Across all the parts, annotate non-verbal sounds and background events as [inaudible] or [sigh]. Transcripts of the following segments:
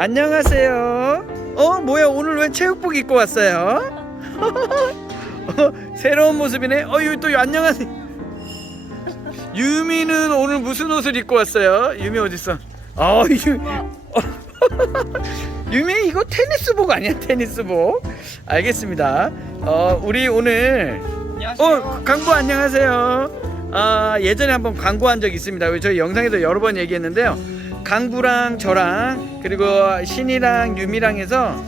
안녕하세요. 어 뭐야 오늘 왜 체육복 입고 왔어요? [laughs] 어, 새로운 모습이네. 어 여기 또 안녕하세요. 유미는 오늘 무슨 옷을 입고 왔어요? 유미 어디 있어? 아. 어, [laughs] 유미 이거 테니스복 아니야 테니스복? 알겠습니다. 어 우리 오늘 어 강부 안녕하세요. 아 예전에 한번 광고한 적 있습니다. 저희 영상에도 여러 번 얘기했는데요. 강부랑 저랑 그리고 신이랑 유미랑 해서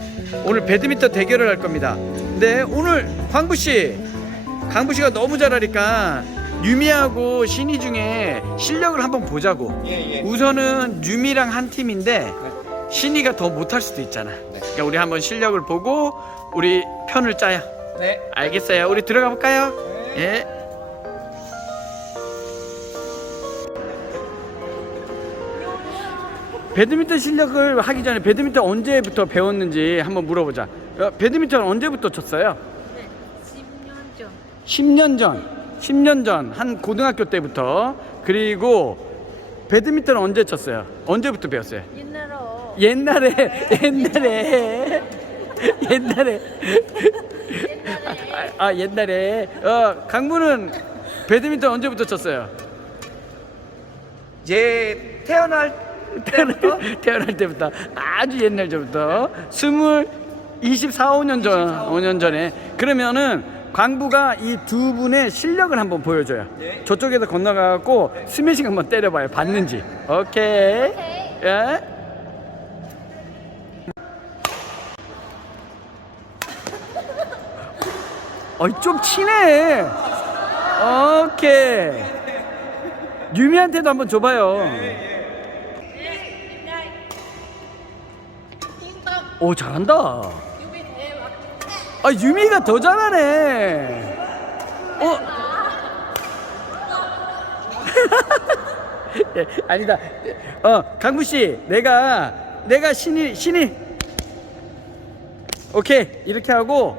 오늘 배드민턴 대결을 할 겁니다. 근데 오늘 광부 씨, 강부 씨가 너무 잘하니까 유미하고 신이 중에 실력을 한번 보자고. 예, 예. 우선은 유미랑 한 팀인데 신이가 더 못할 수도 있잖아. 그러니까 우리 한번 실력을 보고 우리 편을 짜요. 네. 알겠어요. 우리 들어가 볼까요? 예. 배드민턴 실력을 하기 전에 배드민턴 언제부터 배웠는지 한번 물어보자. 어, 배드민턴 언제부터 쳤어요? 네, 10년 전. 10년 전. 10년 전 한 고등학교 때부터 그리고 배드민턴 언제 쳤어요? 언제부터 배웠어요? 옛날로 [laughs] 옛날에 옛날에 옛날에 아, 아 옛날에 어 강문은 배드민턴 언제부터 쳤어요? 제 태어날 태어날, [laughs] 때부터 태어날 때부터 아주 옛날 전부터 스물 24, 5년 전 5년 전에 그러면은 광부가 이 두 분의 실력을 한번 보여줘요. 네. 저쪽에서 건너가고 스매싱 한번 때려봐요. 받는지. 오케이. 예. 어이 좀 치네. 오케이. 유미한테도 한번 줘봐요. 오 잘한다. 아 유미가 더 잘하네. 어? [laughs] 예, 아니다. 어 강구 씨, 내가 내가 신이 신이 오케이 이렇게 하고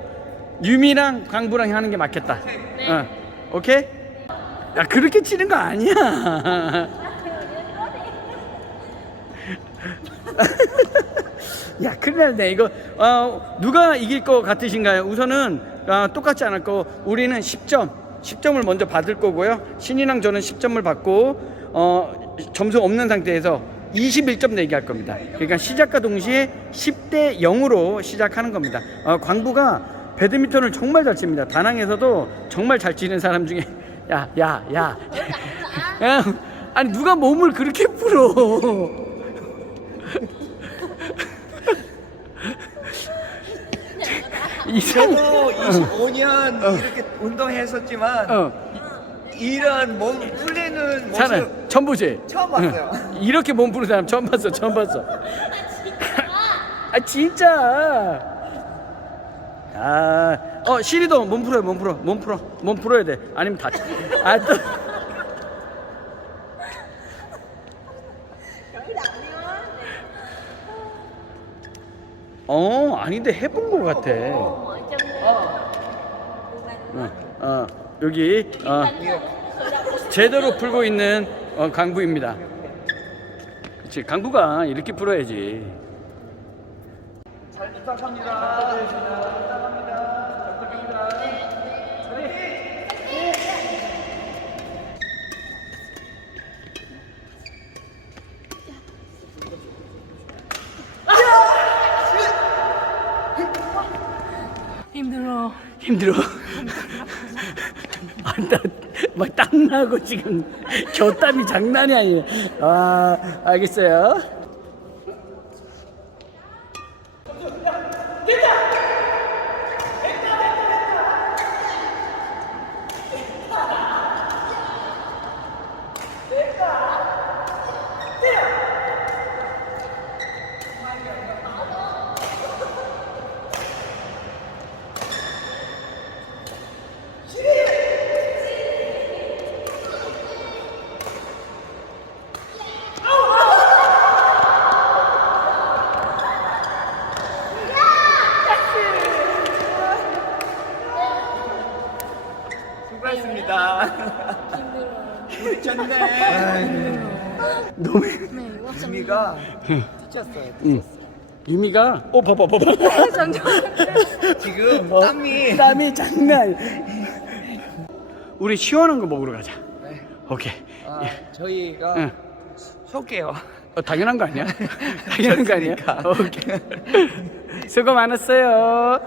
유미랑 강부랑 하는 게 맞겠다. 어 오케이. 야 그렇게 치는 거 아니야. [laughs] 야 큰일 났네. 이거 어, 누가 이길 것 같으신가요? 우선은 아, 똑같지 않을 거 우리는 10점 10점을 먼저 받을 거고요. 신이랑 저는 10점을 받고 어, 점수 없는 상태에서 21점 내기 할 겁니다. 그러니까 시작과 동시에 10대 0으로 시작하는 겁니다. 어, 광부가 배드민턴을 정말 잘 칩니다. 다낭에서도 정말 잘 치는 사람 중에 야 야야. [laughs] 야, [laughs] 야, 아니 누가 몸을 그렇게 풀어 [laughs] 이상. 저도 25년 이렇게 운동했었지만 어. 이런 몸 풀리는 모습 자는 처음 보지? 처음 봤어요. 응. 이렇게 몸 푸는 사람 처음 봤어 처음 봤어. 아 진짜? 아 어 시리도 몸 풀어요 몸 풀어 몸 풀어 몸 풀어야 돼. 아니면 다쳐 아또 어 아닌데 해본 것 같아 어, 어 여기 어, 제대로 풀고 있는 어, 강부입니다. 그렇지 강부가 이렇게 풀어야지. 잘 부탁합니다. 힘들어. 힘들어. [laughs] 아, 막땀 나고 지금 겨땀이 장난이 아니네. 아 알겠어요. 찢었어요. 응. 유미가 어 봐봐 봐봐 [laughs] 지금 어, 땀이 땀이 장난 우리 시원한 거 먹으러 가자 네. 오케이 아, 저희가 응. 쏠게요. 어, 당연한 거 아니야? [laughs] 당연한 거 아니야? 오케이. 수고 많았어요.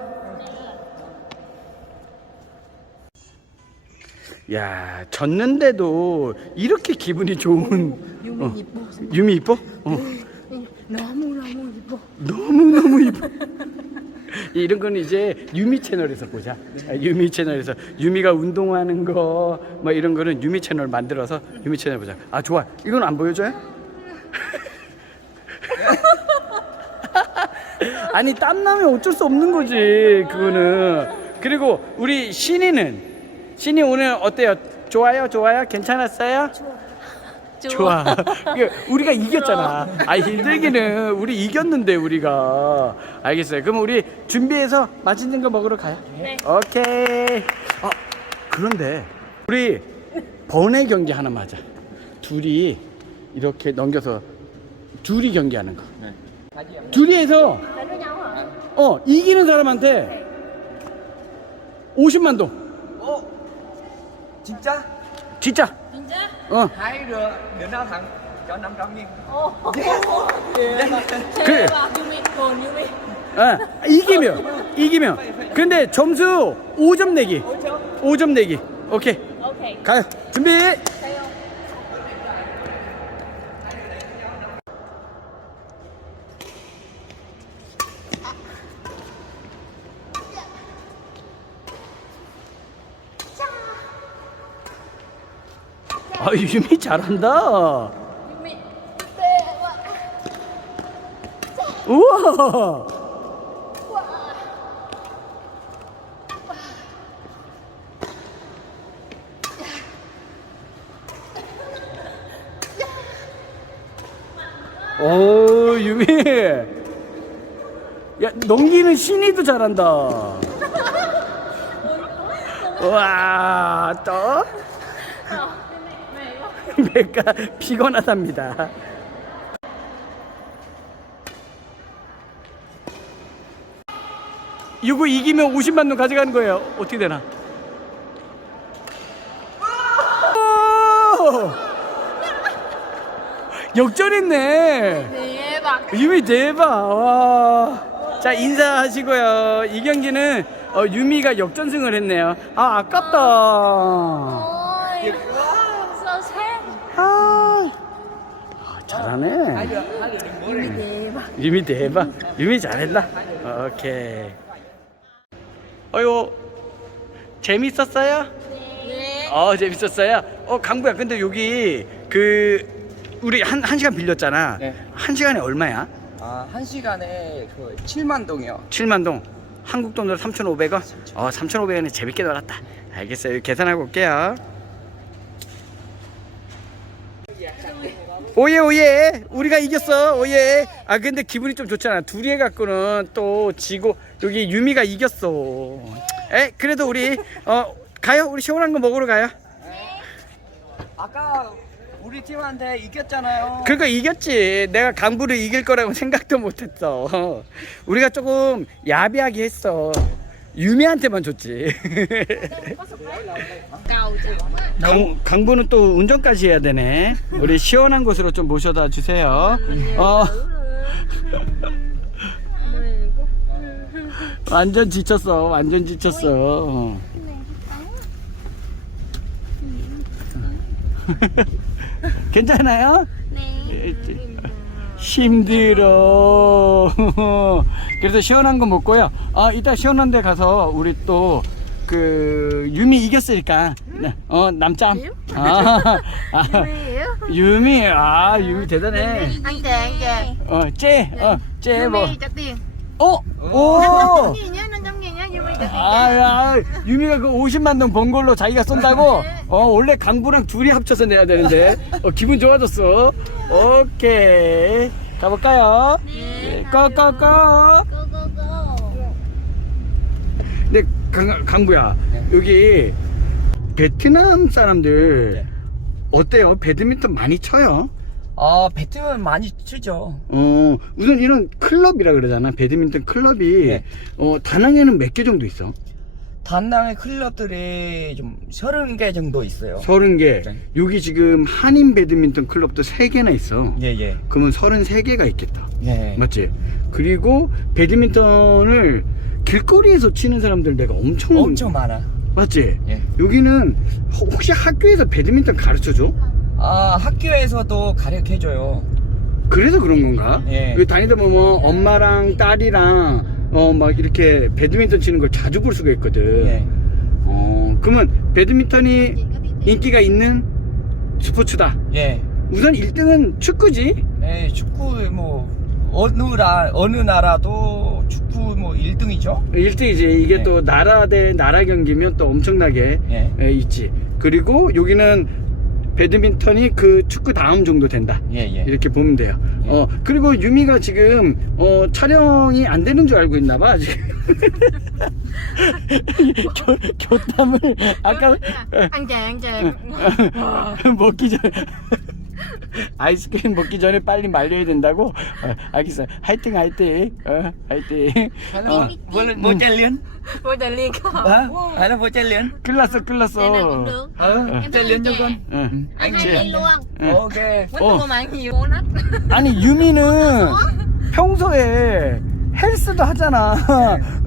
야, 졌는데도 이렇게 기분이 좋은 유미 어. 이뻐. 유미 이뻐? 어. 너무 너무 이뻐. 너무 너무 이뻐. [laughs] 이런 거는 이제 유미 채널에서 보자. 아, 유미 채널에서 유미가 운동하는 거 뭐 이런 거는 유미 채널 만들어서 유미 채널 보자. 아 좋아. 이건 안 보여줘요? [laughs] 아니 땀 나면 어쩔 수 없는 거지 그거는. 그리고 우리 신이는 신이 오늘 어때요? 좋아요, 좋아요, 괜찮았어요? 좋아. [laughs] 이게 우리가 이겼잖아. 아 힘들기는 우리 이겼는데 우리가. 알겠어요. 그럼 우리 준비해서 맛있는 거 먹으러 가요. 네. 오케이. 아 그런데 우리 번외 경기 하나 맞아. 둘이 이렇게 넘겨서 둘이 경기하는 거. 둘이 해서? 어 이기는 사람한테 50만 동. 어? 진짜? 진짜. 어. hai đứa đứa nào thắng cho 500 nghìn Ồ. 그래. 대박 유미 돈 유미. 어, 이기면 이기면 근데 점수 5점 내기 5점 내기 오케이 오케이. 가요 준비 아 유미 잘한다 유미. 우와 오 유미 야 넘기는 신이도 잘한다 [laughs] 와 또? 내가 [laughs] 피곤하답니다. 이거 이기면 50만 원 가져가는 거예요. 어떻게 되나? 오! 역전했네. 대박. 유미 대박. 와. 자 인사하시고요. 이 경기는 어, 유미가 역전승을 했네요. 아 아깝다. Ôi. Sao sad. 아, 아, 잘하네. đi 대박. 유미 대박. 유미 잘했다. 오케이. 어유 재밌었어요? 네. 어 재밌었어요. 어 강부야 근데 여기 그 우리 한 한 시간 빌렸잖아. 네. 한 시간에 얼마야? 아, 한 시간에 그 7만 동이요. 7만 동. 한국 돈으로 3,500원? 어 3,500원에 재밌게 놀았다. 알겠어요. 계산하고 올게요. 오예 오예. 우리가 이겼어. 오예. 아 근데 기분이 좀 좋잖아. 둘이 해갖고는 또 지고 여기 유미가 이겼어. 에 그래도 우리 어 가요? 우리 시원한 거 먹으러 가요? 아까 우리 팀한테 이겼잖아요. 그러니까 이겼지. 내가 강부를 이길 거라고 [laughs] 생각도 못했어. 우리가 조금 야비하게 했어 유미한테만 줬지. 강, 강부는 또 운전까지 해야 되네 우리 시원한 곳으로 좀 모셔다 주세요 어 [laughs] 완전 지쳤어 완전 지쳤어 어. [laughs] 괜찮아요? 네. 힘들어. [laughs] 그래서 시원한 거 먹고요. 아, 이따 시원한 데 가서 우리 또 그 유미 이겼으니까 네. 어 남짬 아, 아 [laughs] 유미 아 유미 대단해 Anh trả tiền. 어? 오! nhá, 500 nghìn nhá, Yumi trả tiền. 아, 아, 유미가 그 50만 동번 걸로 자기가 쏜다고? 어, 원래 강부랑 둘이 합쳐서 내야 되는데. 어, 기분 좋아졌어. 오케이. 가볼까요? 네. 꺼 꺼꺼. Go go go. 근데 강, 강부야, 여기 베트남 사람들 어때요? 배드민턴 많이 쳐요? 아 배트는 많이 치죠. 어, 우선 이런 클럽이라 그러잖아. 배드민턴 클럽이 네. 어, 다낭에는 몇 개 정도 있어? 단당의 클럽들이 좀 서른 개 정도 있어요. 서른 개. 네. 여기 지금 한인 배드민턴 클럽도 세 개나 있어. 예 예. 그러면 서른 세 개가 있겠다. 예. 맞지? 그리고 배드민턴을 길거리에서 치는 사람들 내가 엄청 엄청 많아. 맞지? 예. 여기는 혹- 혹시 학교에서 배드민턴 가르쳐 줘? 아 학교에서도 가르쳐 줘요. 그래서 그런 건가? 예. 여기 다니다 보면 엄마랑 딸이랑 어 막 이렇게 배드민턴 치는 걸 자주 볼 수가 있거든. 예. 어 그러면 배드민턴이 인기가 있는 스포츠다. 예. 우선 1등은 축구지. 예. 축구 뭐 어느 나 어느 나라도 축구 뭐 1등이죠. 1등이지. 이게 네. 또 나라 대 나라 경기면 또 엄청나게 예. 에, 있지. 그리고 여기는 배드민턴이 그 축구 다음 정도 된다. 예, 예. 이렇게 보면 돼요. 예. 어 그리고 유미가 지금 어 촬영이 안 되는 줄 알고 있나 봐 지금. [laughs] 교, 교담을 아까 Ăn chè, ăn chè. 먹기 전에 [laughs] 아이스크림 먹기 전에 빨리 말려야 된다고. 어, 알겠어. 화이팅 화이팅. 어, 화이팅. 어, 뭐, 뭐 젤리언? Không? 아? 아니 뭐 젤리언? 끝났어 Chè này 끝났어. cũng được. 어, Em thích ăn chè. 응. Ăn hai chè. ly luôn. 응. 오케이. Ăn nhiều muốn ít. 아니 유미는 평소에 헬스도 하잖아.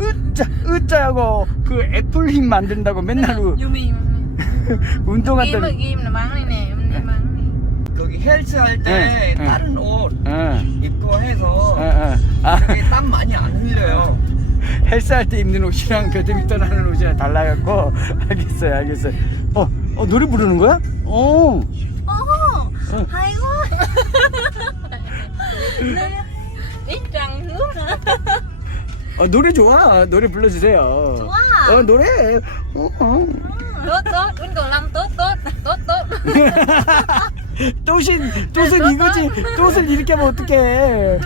으짜 으짜하고 그 애플 힘 만든다고 맨날 우- Vô miền. Ghim 운동한다. ơi, ghim là bán đây nè, em đi bán này. 거기 헬스 할 때 네, 네. 다른 옷 응. 헬스할 때 입는 옷이랑 배드민턴 하는 옷이랑 달라갖고 [laughs] 알겠어요, 알겠어요. 어, 어 노래 부르는 거야? 어. Răng nước nữa. 어, 노래 좋아. 노래 불러주세요. 좋아. 어, 노래. 어, 어. Tốt, tốt, tốt. 또신, 또는 이거지. 또를 이렇게 하면 어떡해.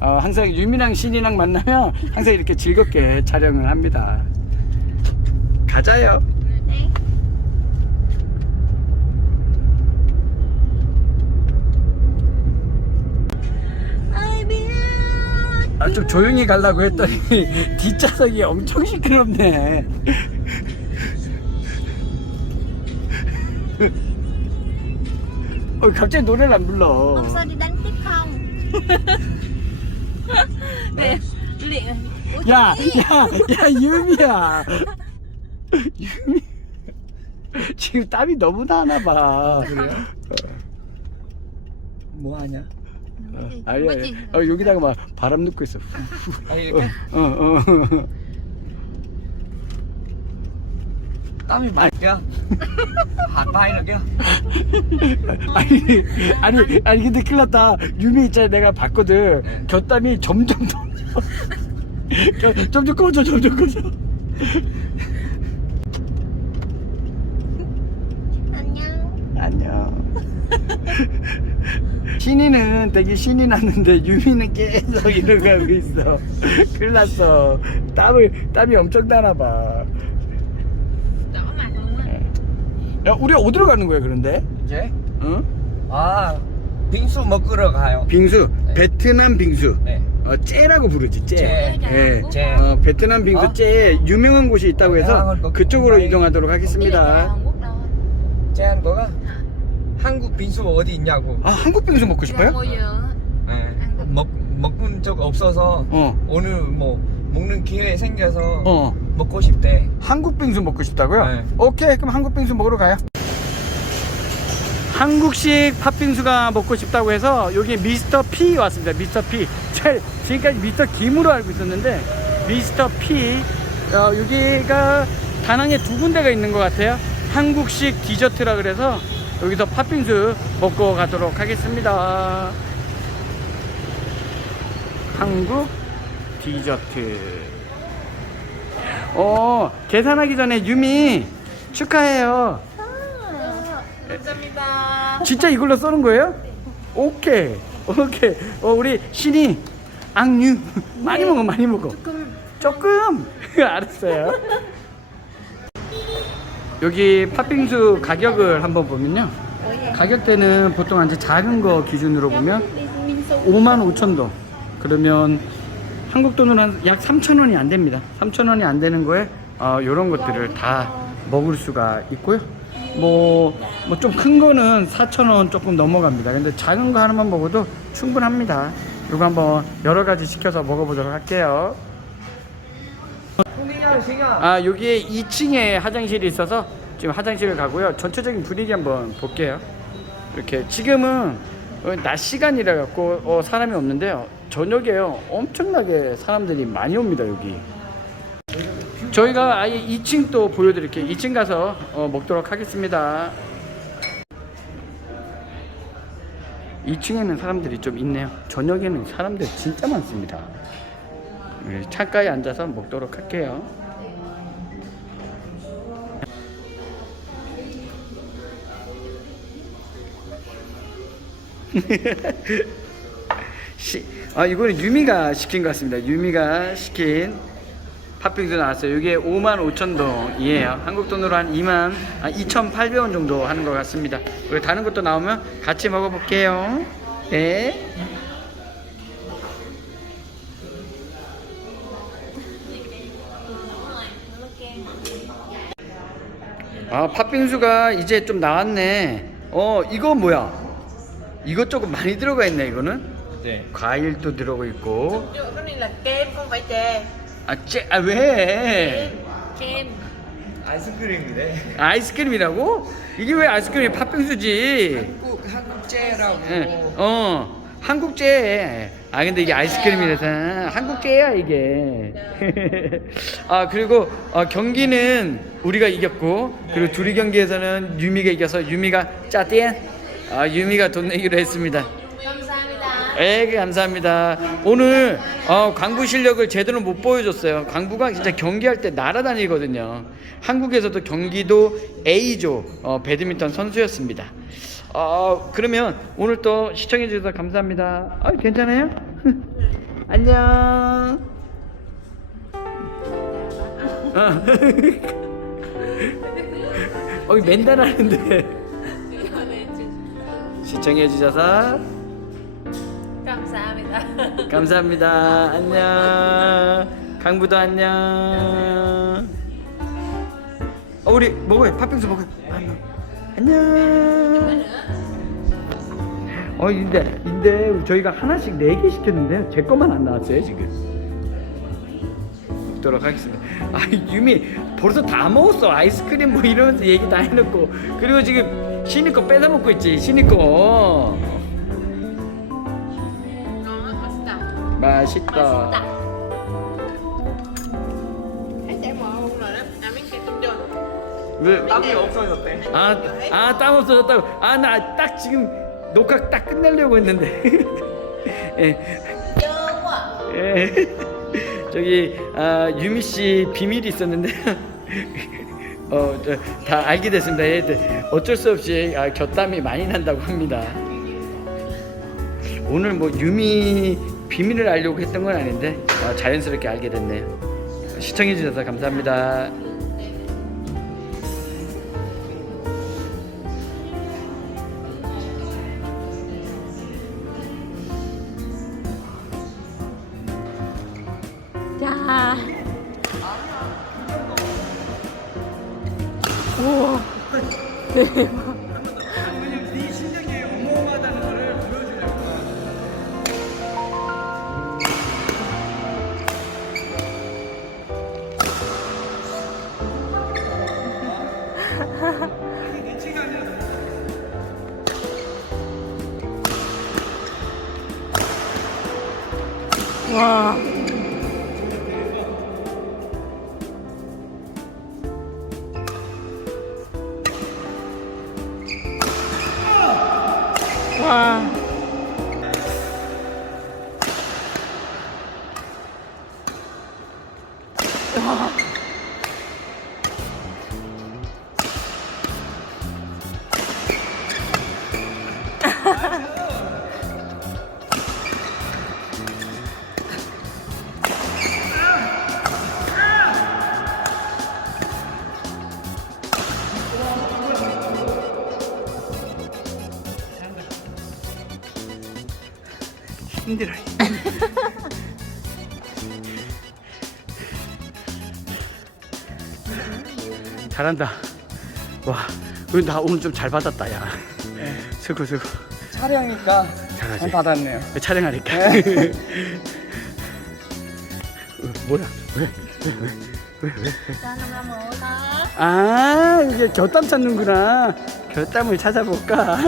어, 항상 유미랑 신이랑 만나면 항상 이렇게 즐겁게 촬영을 합니다. 가자요. 아, 좀 조용히 가려고 했더니 [laughs] 뒷좌석이 엄청 시끄럽네. [laughs] 어, 갑자기 노래를 안 불러. Đi đánh tiếp không? Nè, liền Ủa, 야? 야, 야, 유미야. [laughs] 유미. 지금 땀이 너무 나나 봐. 뭐 하냐? 아니, Ủa, chị? 아니. 어, 여기다가 막 바람 넣고 있어. 아 어, 이렇게 어, 어. 땀이 많이 껴. 핫바이 nó 껴. 아니, 아니, 아니, 근데 큰일 났다. 유미 있잖아. 내가 봤거든. 네. 곁땀이 점점 더. 겨- 점점 꺼져, 점점 꺼져. Nhau 안녕. 신이는 되게 신이 났는데 유미는 계속 이러고 있어. 큰일 났어. 땀을, 땀이 엄청 나나 봐. 야, 우리 어디로 가는 거야, 그런데? 이제 어? 아 빙수 먹으러 가요. 빙수. 베트남 빙수. 네. 어, 째라고 부르지, 째. 째. 예. 째. 어, 베트남 빙수 어? 째 유명한 곳이 있다고 해서 곳, 그쪽으로 많이- 이동하도록 하겠습니다. 제한 거가 한국 빙수 어디 있냐고. 아, 한국 빙수 먹고 싶어요? 네. 먹 먹은 적 없어서 어. 오늘 뭐 먹는 기회 생겨서 어. 먹고 싶대. 한국 빙수 먹고 싶다고요? 네. 오케이, 그럼 한국 빙수 먹으러 가요. 한국식 팥빙수가 먹고 싶다고 해서 여기 미스터 P 왔습니다. 미스터 P. 잘 지금까지 미스터 김으로 알고 있었는데 미스터 P. 어, 여기가 다낭에 두 군데가 있는 것 같아요. 한국식 디저트라 그래서 여기서 팥빙수 먹고 가도록 하겠습니다. 한국 디저트. 어, 계산하기 전에 유미 축하해요. 감사합니다 진짜 이걸로 써는 거예요? 오케이. 오케이. 어, 우리 신이 악뮤 많이 먹어, 많이 먹어. 조금. [laughs] 알았어요. 여기 팥빙수 가격을 한번 보면요. 가격대는 보통 이제 작은 거 기준으로 보면 5만 5천 동. 그러면 한국 돈으로 한 약 3천 원이 안 됩니다. 3천 원이 안 되는 거에 어, 이런 것들을 다 먹을 수가 있고요. 뭐, 뭐 좀 큰 거는 4천 원 조금 넘어갑니다. 근데 작은 거 하나만 먹어도 충분합니다. 이거 한번 여러 가지 시켜서 먹어보도록 할게요. 아 여기에 2층에 화장실이 있어서 지금 화장실을 가고요 전체적인 분위기 한번 볼게요 이렇게 지금은 어, 낮 시간이라 갖고 어, 사람이 없는데요 저녁에요. 엄청나게 사람들이 많이 옵니다 여기. 저희가 아예 2층 또 보여드릴게요. 2층 가서 어, 먹도록 하겠습니다. 2층에는 사람들이 좀 있네요. 저녁에는 사람들 진짜 많습니다. 우리 창가에 앉아서 먹도록 할게요. [laughs] 시, 아 이거는 유미가 시킨 것 같습니다. 유미가 시킨 팥빙수 나왔어요. 이게 5만 5천 동이에요. 한국 돈으로 한 2만 아, 2,800원 정도 하는 것 같습니다. 우리 다른 것도 나오면 같이 먹어볼게요. 네. 아 팥빙수가 이제 좀 나왔네. 어 이거 뭐야? 이것 조금 많이 들어가 있네 이거는. 네. 과일도 들어가 있고. cái này là kem không phải chè 아쟤 아 왜? kem 아이스크림이래. 아이스크림이라고? 이게 왜 아이스크림이 팥빙수지? 한국 한국제라고. 예. 어 한국제. 아 근데 이게 아이스크림이라서 한국제야 이게. [laughs] 아 그리고 어, 경기는 우리가 이겼고 그리고 둘이 경기에서는 유미가 이겨서 유미가 짜띠엔. 아 유미가 돈 내기로 했습니다. 네, 감사합니다. 오늘 어, 광부 실력을 제대로 못 보여줬어요. 광부가 진짜 경기할 때 날아다니거든요. 한국에서도 경기도 A조 어, 배드민턴 선수였습니다. 어, 그러면 오늘 또 시청해 주셔서 감사합니다. 아, 괜찮아요? [laughs] 안녕. [laughs] 어. 어, 맨날 하는데 [laughs] 시청해 주셔서 감사합니다 감사합니다. 안녕. 강부도 안녕. 어, 우리 먹어요. 팥빙수 먹어요. 안녕. 안녕. 어, 근데, 근데 저희가 하나씩 네 개 시켰는데요. 제 것만 안 나왔어요, 지금. 먹도록 하겠습니다. 아, 유미 벌써 다 먹었어. 아이스크림 뭐 이러면서 얘기 다 해놓고. 그리고 지금 신이 거 뺏어 먹고 있지. 신이 거. 맛있다. 좀 왜? 땀이 없어졌대. 아, 아, 땀 없어졌다고. 아, 나 딱 지금 녹화 딱 끝내려고 했는데. [laughs] 예, quá 예. [laughs] 저기 아, 유미 씨 비밀이 있었는데. [laughs] 어, 저, 다 알게 됐습니다. 얘들 어쩔 수 없이 아, 곁땀이 많이 난다고 합니다. 오늘 뭐 유미 비밀을 알려고 했던 건 아닌데 어, 자연스럽게 알게 됐네요. 시청해 주셔서 감사합니다. Oh. [laughs] 잘한다. 와, 우리 나 오늘 좀 잘 받았다, 야. 수고, 수고. 촬영이니까 잘하지. 잘 받았네요. 촬영하니까. 어, [laughs] 뭐야? 왜? Năm năm một đó 아, 이게 겨땀 찾는구나. 겨땀을 찾아볼까?